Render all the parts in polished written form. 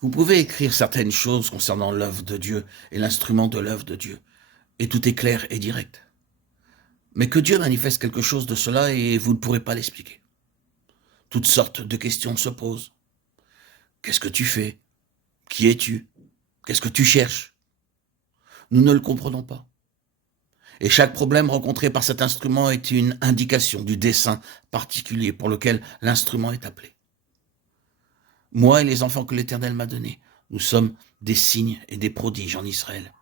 Vous pouvez écrire certaines choses concernant l'œuvre de Dieu et l'instrument de l'œuvre de Dieu, et tout est clair et direct. Mais que Dieu manifeste quelque chose de cela et vous ne pourrez pas l'expliquer. Toutes sortes de questions se posent. Qu'est-ce que tu fais? Qui es-tu? Qu'est-ce que tu cherches? Nous ne le comprenons pas. Et chaque problème rencontré par cet instrument est une indication du dessein particulier pour lequel l'instrument est appelé. Moi et les enfants que l'Éternel m'a donnés, nous sommes des signes et des prodiges en Israël.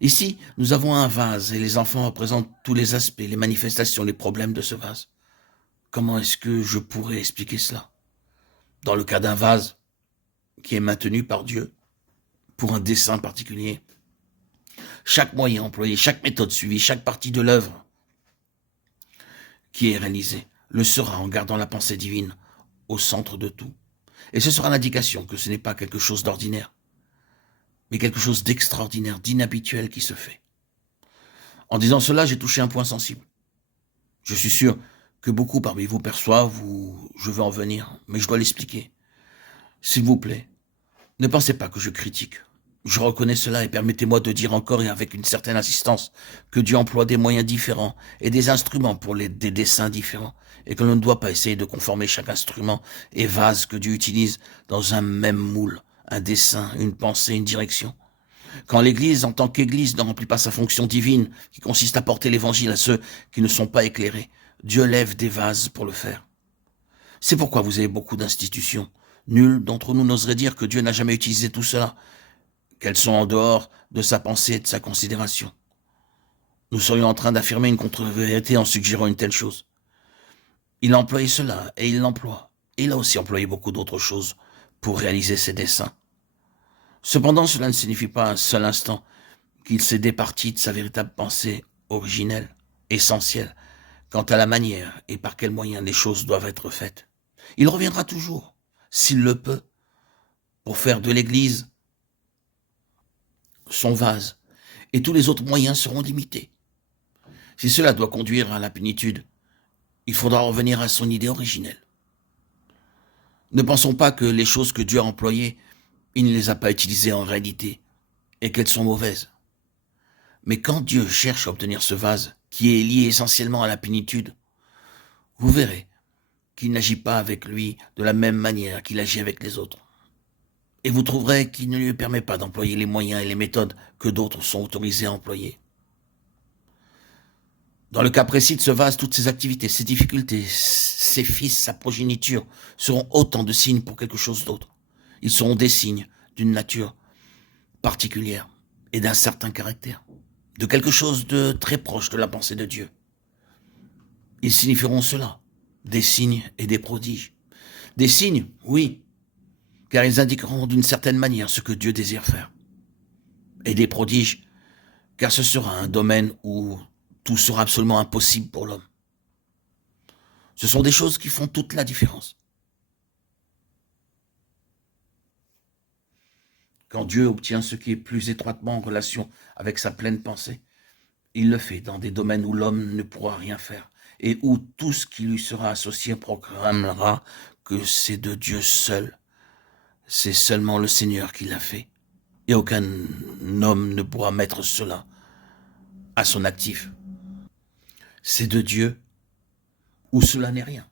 Ici, nous avons un vase et les enfants représentent tous les aspects, les manifestations, les problèmes de ce vase. Comment est-ce que je pourrais expliquer cela? Dans le cas d'un vase qui est maintenu par Dieu pour un dessein particulier, chaque moyen employé, chaque méthode suivie, chaque partie de l'œuvre qui est réalisée le sera en gardant la pensée divine au centre de tout. Et ce sera l'indication que ce n'est pas quelque chose d'ordinaire, mais quelque chose d'extraordinaire, d'inhabituel qui se fait. En disant cela, j'ai touché un point sensible. Je suis sûr que beaucoup parmi vous perçoivent où je veux en venir, mais je dois l'expliquer. S'il vous plaît, ne pensez pas que je critique. Je reconnais cela et permettez-moi de dire encore et avec une certaine insistance que Dieu emploie des moyens différents et des instruments pour des dessins différents et que l'on ne doit pas essayer de conformer chaque instrument et vase que Dieu utilise dans un même moule, un dessin, une pensée, une direction. Quand l'Église, en tant qu'Église, ne remplit pas sa fonction divine qui consiste à porter l'Évangile à ceux qui ne sont pas éclairés, Dieu lève des vases pour le faire. C'est pourquoi vous avez beaucoup d'institutions. Nul d'entre nous n'oserait dire que Dieu n'a jamais utilisé tout cela, qu'elles sont en dehors de sa pensée et de sa considération. Nous serions en train d'affirmer une contre-vérité en suggérant une telle chose. Il a employé cela, et il l'emploie. Il a aussi employé beaucoup d'autres choses pour réaliser ses desseins. Cependant, cela ne signifie pas un seul instant qu'il s'est départi de sa véritable pensée originelle, essentielle, quant à la manière et par quels moyens les choses doivent être faites. Il reviendra toujours, s'il le peut, pour faire de l'Église son vase, et tous les autres moyens seront limités. Si cela doit conduire à la plénitude, il faudra revenir à son idée originelle. Ne pensons pas que les choses que Dieu a employées, il ne les a pas utilisées en réalité, et qu'elles sont mauvaises. Mais quand Dieu cherche à obtenir ce vase, qui est lié essentiellement à la plénitude, vous verrez qu'il n'agit pas avec lui de la même manière qu'il agit avec les autres. Et vous trouverez qu'il ne lui permet pas d'employer les moyens et les méthodes que d'autres sont autorisés à employer. Dans le cas précis de ce vase, toutes ses activités, ses difficultés, ses fils, sa progéniture seront autant de signes pour quelque chose d'autre. Ils seront des signes d'une nature particulière et d'un certain caractère, de quelque chose de très proche de la pensée de Dieu. Ils signifieront cela, des signes et des prodiges. Des signes, oui, car ils indiqueront d'une certaine manière ce que Dieu désire faire. Et des prodiges, car ce sera un domaine où tout sera absolument impossible pour l'homme. Ce sont des choses qui font toute la différence. Quand Dieu obtient ce qui est plus étroitement en relation avec sa pleine pensée, il le fait dans des domaines où l'homme ne pourra rien faire et où tout ce qui lui sera associé proclamera que c'est de Dieu seul. C'est seulement le Seigneur qui l'a fait. Et aucun homme ne pourra mettre cela à son actif. C'est de Dieu ou cela n'est rien.